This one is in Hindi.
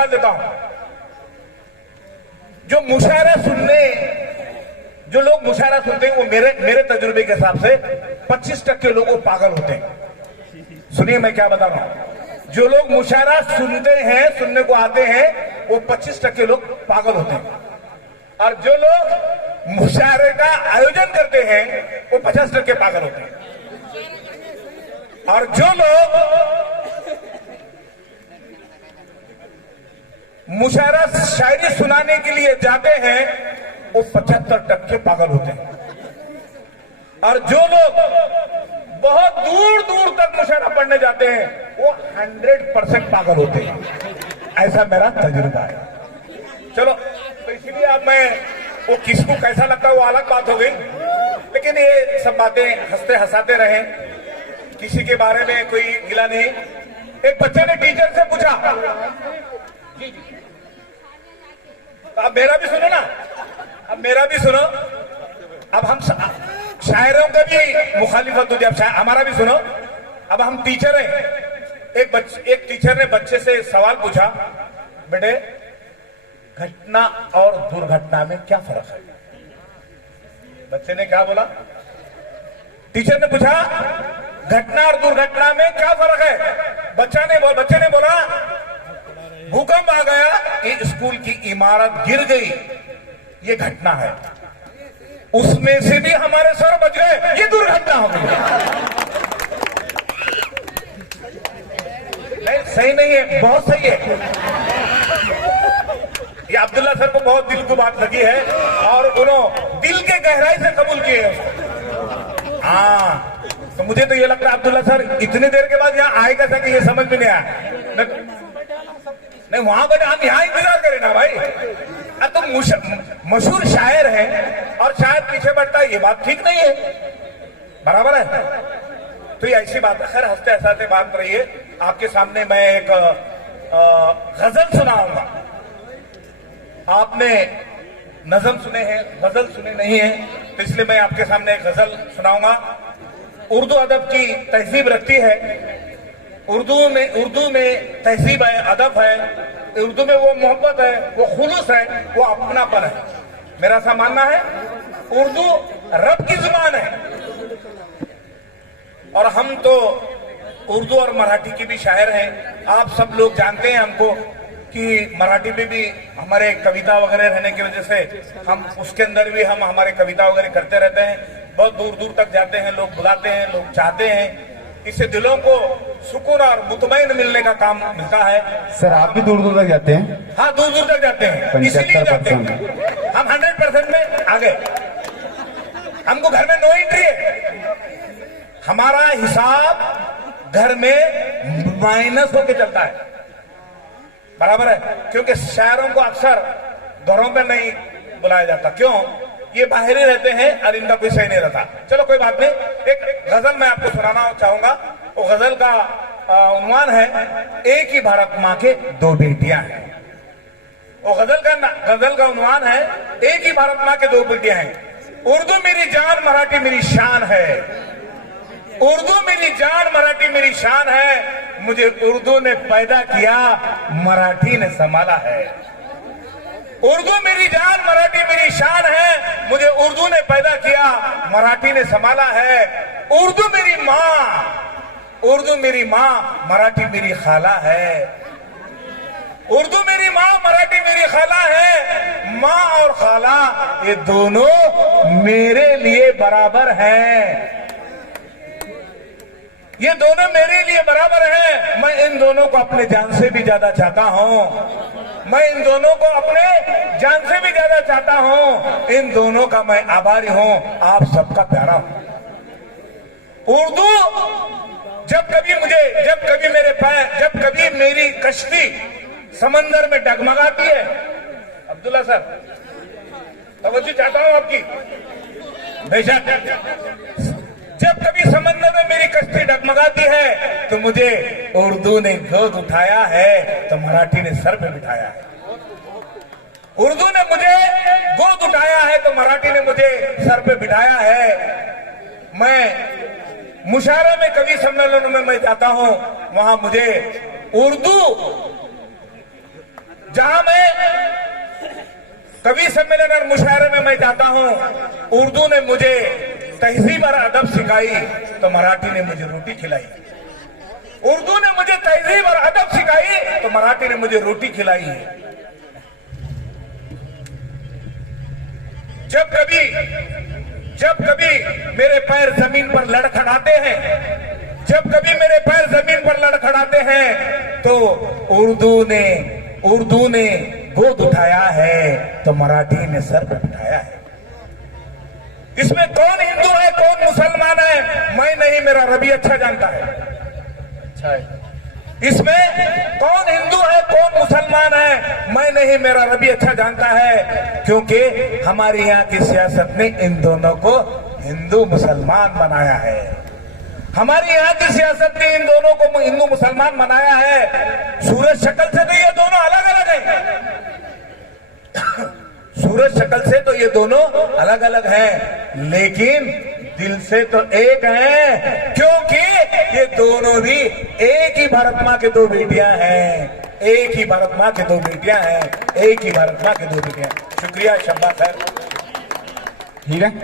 मिसाल देता हूं। जो मुशायरा सुनने, जो लोग मुशायरा सुनते हैं वो मेरे तजुर्बे के हिसाब से 25% लोग वो पागल होते हैं। सुनिए मैं क्या बता रहा हूं। जो लोग मुशायरा सुनते हैं, सुनने को आते हैं, वो 25% लोग पागल होते हैं, और जो लोग मुशायरे का आयोजन करते हैं वो 50% पागल होते हैं। और जो लोग मुशायरा शायरी सुनाने के लिए जाते हैं वो 75% पागल होते हैं। और जो लोग बहुत दूर दूर तक मुशायरा पढ़ने जाते हैं वो 100% पागल होते हैं। ऐसा मेरा तजुर्बा है। चलो, तो इसलिए अब मैं, वो किसको कैसा लगता है वो अलग बात हो गई, लेकिन ये सब बातें हंसते हंसाते रहे, किसी के बारे में कोई गिला नहीं। एक बच्चे ने टीचर से पूछा, तो अब मेरा भी सुनो ना, अब मेरा भी सुनो। अब हम शायरों का भी मुखालिफत होती है, अब हमारा भी सुनो। अब हम टीचर हैं। एक टीचर ने बच्चे से सवाल पूछा, बेटे घटना और दुर्घटना में क्या फर्क है? बच्चे ने क्या बोला? टीचर ने पूछा घटना और दुर्घटना में क्या फर्क है? बच्चे ने बोला भूकंप आ गया, स्कूल की इमारत गिर गई, ये घटना है। उसमें से भी हमारे सर बच गए, ये दुर्घटना हो गई। नहीं, सही नहीं है, बहुत सही है। ये अब्दुल्ला सर को बहुत दिल को बात लगी है और उन्होंने दिल के गहराई से कबूल किए उसको। हाँ, तो मुझे तो ये लगता है अब्दुल्ला सर इतनी देर के बाद यहाँ आएगा था कि ये समझ में नहीं आया। नहीं, वहां पर हम यहाँ इंतजार करें ना भाई। तो मशहूर शायर है और शायर पीछे बढ़ता है, ये बात ठीक नहीं है, बराबर है। तो ये ऐसी बात है। खैर, हंसते हंसाते बात रहिए। आपके सामने मैं एक गजल सुनाऊंगा। आपने नज़म सुने हैं, गजल सुने नहीं है, तो इसलिए मैं आपके सामने एक गजल सुनाऊंगा। उर्दू अदब की तहजीब रखती है। उर्दू में तहजीब है, अदब है। उर्दू में वो मोहब्बत है, वो खुलूस है, वो अपनापन है। मेरा सा मानना है उर्दू रब की जुबान है। और हम तो उर्दू और मराठी की भी शायर हैं। आप सब लोग जानते हैं हमको कि मराठी में भी हमारे कविता वगैरह रहने की वजह से हम उसके अंदर भी हम हमारे कविता वगैरह करते रहते हैं। बहुत दूर दूर तक जाते हैं, लोग बुलाते हैं, लोग चाहते हैं। इससे दिलों को सुकून और मुतमईन मिलने का काम मिलता है। सर, आप भी दूर दूर तक जाते हैं? हाँ, दूर दूर तक जाते हैं, इसीलिए जाते हैं। हम 100% में आ गए। हमको घर में नो एंट्री है। हमारा हिसाब घर में माइनस होके चलता है, बराबर है। क्योंकि शायरों को अक्सर घरों में नहीं बुलाया जाता। क्यों? ये बाहर ही रहते हैं और इनका कोई सही नहीं रहता। चलो, कोई बात नहीं। एक गजल मैं आपको सुनाना चाहूंगा। वो गजल का उन्वान है एक ही भारत माँ के दो बेटियां हैं। वो गजल का उन्वान है एक ही भारत माँ के दो बेटियां हैं। उर्दू मेरी जान, मराठी मेरी शान है। उर्दू मेरी जान, मराठी मेरी शान है। मुझे उर्दू ने पैदा किया, मराठी ने संभाला है। उर्दू मेरी जान, मराठी मेरी शान है। मुझे उर्दू ने पैदा किया, मराठी ने संभाला है। उर्दू मेरी माँ, मराठी मेरी खाला है। उर्दू मेरी माँ, मराठी मेरी खाला है। माँ और खाला ये दोनों मेरे लिए बराबर हैं। ये दोनों मेरे लिए बराबर हैं। मैं इन दोनों को अपने जान से भी ज्यादा चाहता हूँ। मैं इन दोनों को अपने जान से भी ज्यादा चाहता हूँ। इन दोनों का मैं आभारी हूँ, आप सबका प्यारा हूँ। उर्दू जब कभी मेरी कश्ती समंदर में डगमगाती है, अब्दुल्ला सर तवज्जो चाहता हूँ आपकी, बेशक जब कभी समंदर में मेरी कश्ती डगमगाती है तो मुझे उर्दू ने गोद उठाया है तो मराठी ने सर पे बिठाया है। उर्दू ने मुझे गोद उठाया है तो मराठी ने मुझे सर पे बिठाया है। मैं मुशायरे में कवि सम्मेलनों में मैं जाता हूं, वहां मुझे उर्दू जहां मैं कवि सम्मेलन और मुशायरे में मैं जाता हूं, उर्दू ने मुझे तहजीब और अदब सिखाई तो मराठी ने मुझे रोटी खिलाई। उर्दू ने मुझे तहजीब और अदब सिखाई तो मराठी ने मुझे रोटी खिलाई है। जब कभी मेरे पैर जमीन पर लड़खड़ाते हैं, जब कभी मेरे पैर जमीन पर लड़खड़ाते हैं तो उर्दू ने गोद उठाया है तो मराठी ने सर पर उठाया है। इसमें कौन हिंदू है कौन मुसलमान है मैं नहीं, मेरा रबी अच्छा जानता है। अच्छा है। इसमें कौन हिंदू है कौन मुसलमान है मैं नहीं, मेरा रबी अच्छा जानता है, क्योंकि हमारे यहाँ की सियासत ने इन दोनों को हिंदू मुसलमान बनाया है। हमारी यहाँ की सियासत ने इन दोनों को हिंदू मुसलमान बनाया है। सूरज शक्ल से तो ये दोनों अलग अलग हैं, सूरज शक्ल से तो ये दोनों अलग अलग हैं, लेकिन दिल से तो एक हैं, क्योंकि ये दोनों भी एक ही भारत माँ के दो बेटियां हैं, एक ही भारत माँ के दो बेटियां हैं, एक ही भारत माँ के दो बेटियां। शुक्रिया, शब्बा खैर। ठीक है।